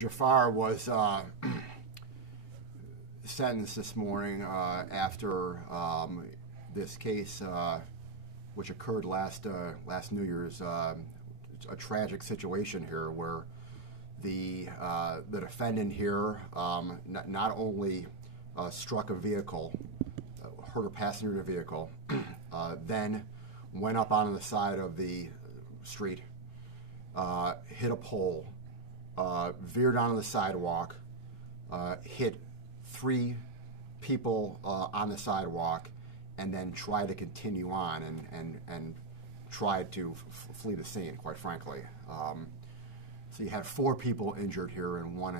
Jaffar was sentenced this morning after this case, which occurred last New Year's. A tragic situation here where the defendant here not only struck a vehicle, hurt a passenger in a vehicle, then went up on the side of the street, hit a pole, veered onto the sidewalk, hit 3 people on the sidewalk, and then tried to continue on and tried to flee the scene, quite frankly. So you had 4 people injured here in one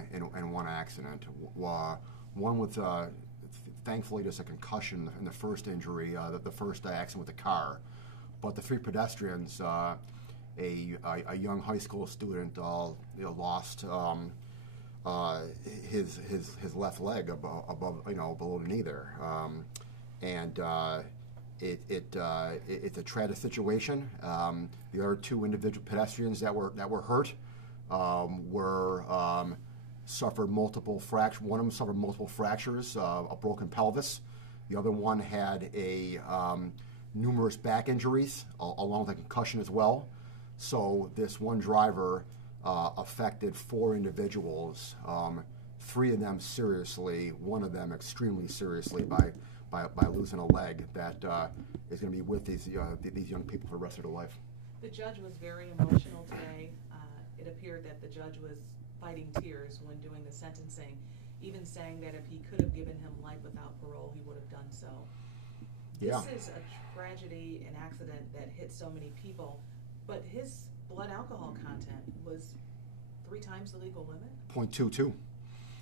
accident. One with, thankfully, just a concussion in the first injury, the first accident with the car. But the 3 pedestrians, a young high school student lost his left leg above below the knee there, and it's a tragic situation. The other 2 individual pedestrians that were hurt suffered multiple fractures. One of them suffered multiple fractures, a broken pelvis. The other one had numerous back injuries along with a concussion as well. So this one driver affected 4 individuals, 3 of them seriously, one of them extremely seriously by losing a leg that is going to be with these young people for the rest of their life. The judge was very emotional today. It appeared that the judge was fighting tears when doing the sentencing, even saying that if he could have given him life without parole, he would have done so. This is a tragedy, an accident that hit so many people, but his blood alcohol content was 3 times the legal limit? 0.22.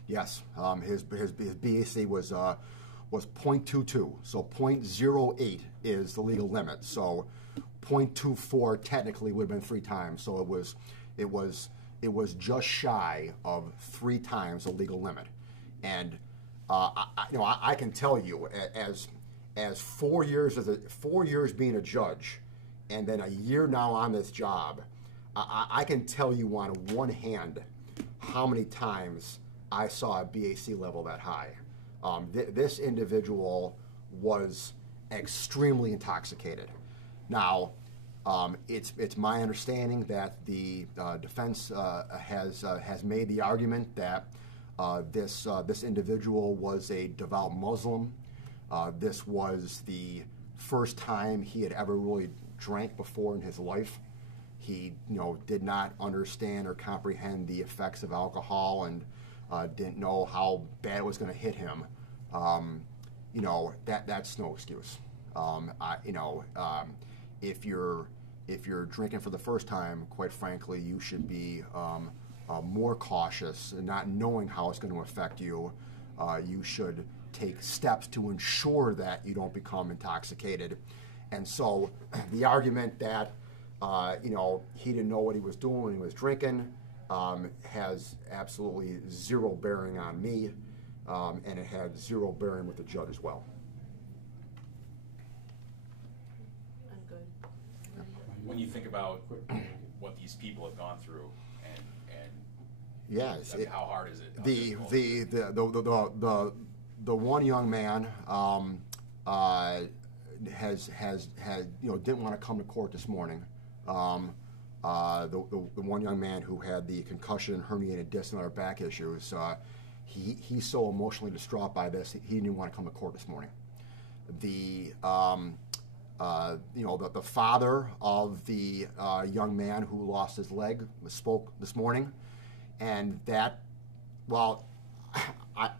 Yes, his BAC was 0.22, so 0.08 is the legal limit. So 0.24 technically would have been 3 times. So it was just shy of 3 times the legal limit. And I can tell you, as 4 years being a judge, and then a year now on this job, I can tell you on one hand how many times I saw a BAC level that high. This individual was extremely intoxicated. Now, it's my understanding that the defense has made the argument that this individual was a devout Muslim. This was the first time he had ever really drank before in his life. He, did not understand or comprehend the effects of alcohol and didn't know how bad it was going to hit him. That's no excuse. If you're drinking for the first time, quite frankly, you should be more cautious, and not knowing how it's going to affect you. You should take steps to ensure that you don't become intoxicated. And so the argument that he didn't know what he was doing when he was drinking has absolutely 0 bearing on me, and it had 0 bearing with the judge as well. I'm good. When you think about what these people have gone through, and yes, how hard is it? The one young man has didn't want to come to court this morning. The one young man who had the concussion, herniated disc, and other back issues, he's so emotionally distraught by this, he didn't even want to come to court this morning. The father of the young man who lost his leg spoke this morning, and that, well,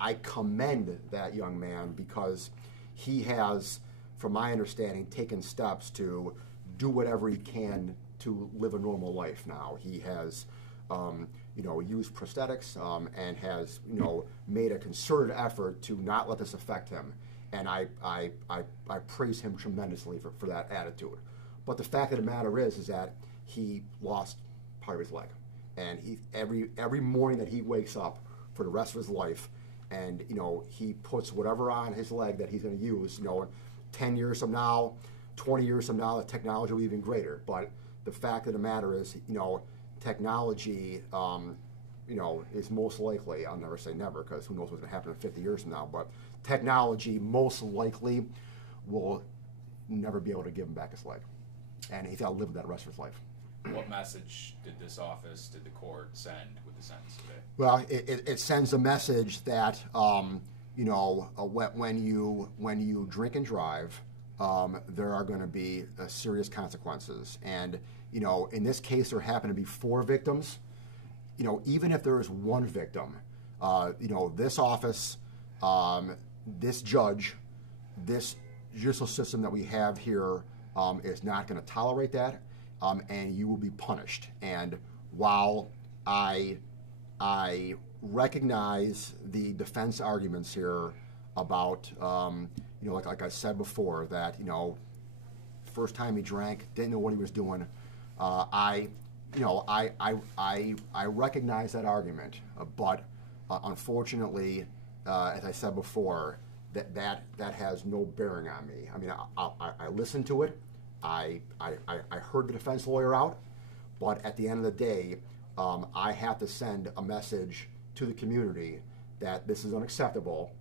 I commend that young man because he has, from my understanding, taken steps to do whatever he can to live a normal life now. He has, used prosthetics and has, made a concerted effort to not let this affect him. And I praise him tremendously for that attitude. But the fact of the matter is that he lost part of his leg. And every morning that he wakes up for the rest of his life, and he puts whatever on his leg that he's going to use, 10 years from now, 20 years from now, the technology will be even greater. But the fact of the matter is, technology you know, is most likely, I'll never say never because who knows what's going to happen in 50 years from now, but technology most likely will never be able to give him back his leg. And he's got to live with that the rest of his life. What message did this office, did the court send with the sentence today? Well, it sends a message that, you know, when you drink and drive, there are going to be serious consequences. And, you know, in this case, there happen to be 4 victims. You know, even if there is 1 victim, you know, this office, this judge, this judicial system that we have here is not going to tolerate that, and you will be punished. And while I recognize the defense arguments here about, you know, like I said before, that, you know, first time he drank, didn't know what he was doing. I recognize that argument, but unfortunately, as I said before, that has no bearing on me. I mean, I listened to it. I heard the defense lawyer out, but at the end of the day, I have to send a message to the community that this is unacceptable,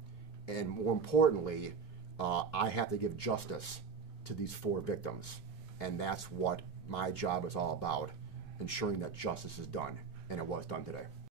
and more importantly, I have to give justice to these 4 victims, and that's what my job is all about, ensuring that justice is done, and it was done today.